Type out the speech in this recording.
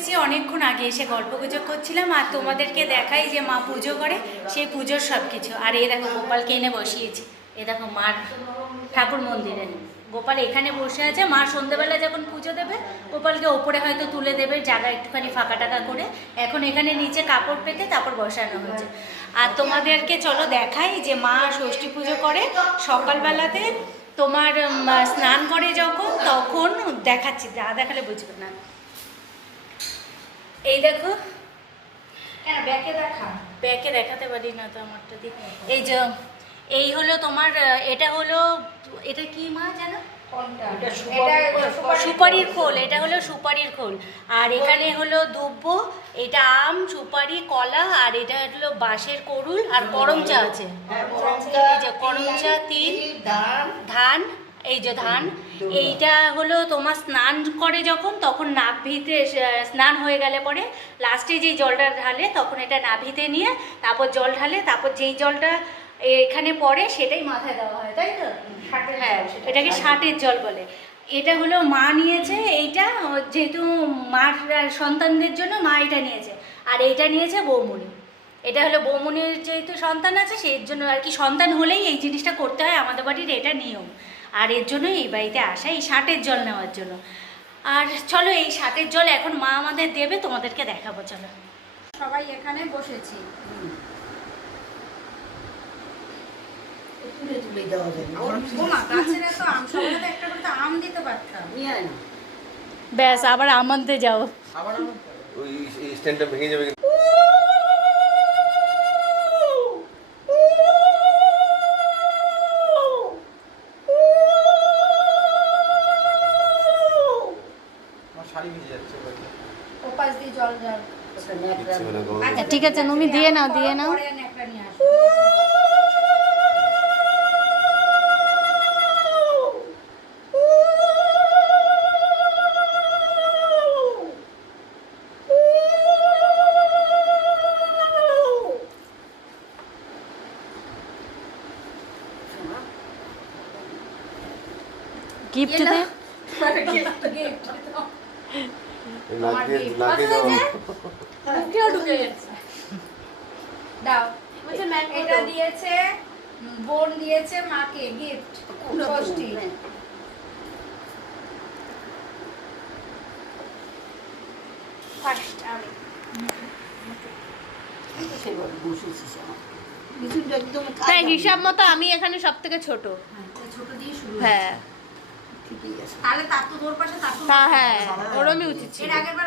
এসেছি অনেকক্ষণ আগে, এসে গল্প গুজব করছিলাম আর তোমাদেরকে দেখাই যে মা পুজো করে সেই পুজোর সব কিছু। আর এই দেখো গোপালকে এনে বসিয়েছি, এ দেখো মার ঠাকুর মন্দিরে গোপাল এখানে বসে আছে। মা সন্ধ্যেবেলা যখন পুজো দেবে গোপালকে ওপরে হয়তো তুলে দেবে, জায়গা একটুখানি ফাঁকা টাকা করে। এখন এখানে নিচে কাপড় পেতে তারপর বসানো হয়েছে। আর তোমাদেরকে চলো দেখাই যে মা ষষ্ঠী পুজো করে সকালবেলাতে তোমার স্নান করে যখন, তখন দেখাচ্ছি, যা দেখালে বুঝবে না। এই দেখো, কেন ব্যাকে দেখা, ব্যাকে দেখাতে পারি না তো আমারটা দিক। এই যে এই হলো তোমার, এটা হলো, এটা কি মা জানো, সুপারির খোল, এটা হলো সুপারির খোল। আর এখানে হলো দুব্ব, এটা আম, সুপারি, কলা, আর এটা হলো বাঁশের করুল, আর করমচা আছে। এই যে করমচা, তিল, ধান, এই যে ধান। এইটা হলো তোমার স্নান করে যখন, তখন নাভিতে স্নান হয়ে গেলে পরে লাস্টে যেই জলটা ঢালে তখন এটা নাভিতে নিয়ে তারপর জল ঢালে, তারপর যেই জলটা এখানে পড়ে সেটাই মাথায় দেওয়া হয়, তাই তো? হ্যাঁ, এটাকে ষাটের জল বলে। এটা হলো মা নিয়েছে, এইটা যেহেতু মার সন্তানদের জন্য মা এটা নিয়েছে। আর এইটা নিয়েছে বৌমণি, এটা হলো বৌমণির যেহেতু সন্তান আছে সেই জন্য আর কি, সন্তান হলেই এই জিনিসটা করতে হয়, আমাদের বাড়ির এটা নিয়ম। আর এর জন্যই এই বাড়িতে আসা, এই ষাটের জল নেওয়ার জন্য। আর চলো এই ষাটের জল এখন মা আমাদের দেবে, তোমাদেরকে দেখাবো। চলো সবাই এখানে বসেছি। ব্যাস, আবার আম আনতে যাও। ওই স্ট্যান্ডটা ভেঙে যাবে। আচ্ছা ঠিক আছে, তুমি দিয়ে নাও, দিয়ে নাও। গিফট দে, দাও। এটা দিয়েছে বোন, দিয়েছে মাকে গিফট ষষ্ঠী। ফার্স্ট আমি তাই হিসাব মতো আমি এখানে সব থেকে ছোট। ছোট দিয়ে শুরু। হ্যাঁ, তাহলে তার তো তোর পাশে, তা হ্যাঁ, ওরমই উচিত ছিল। এর আগের বার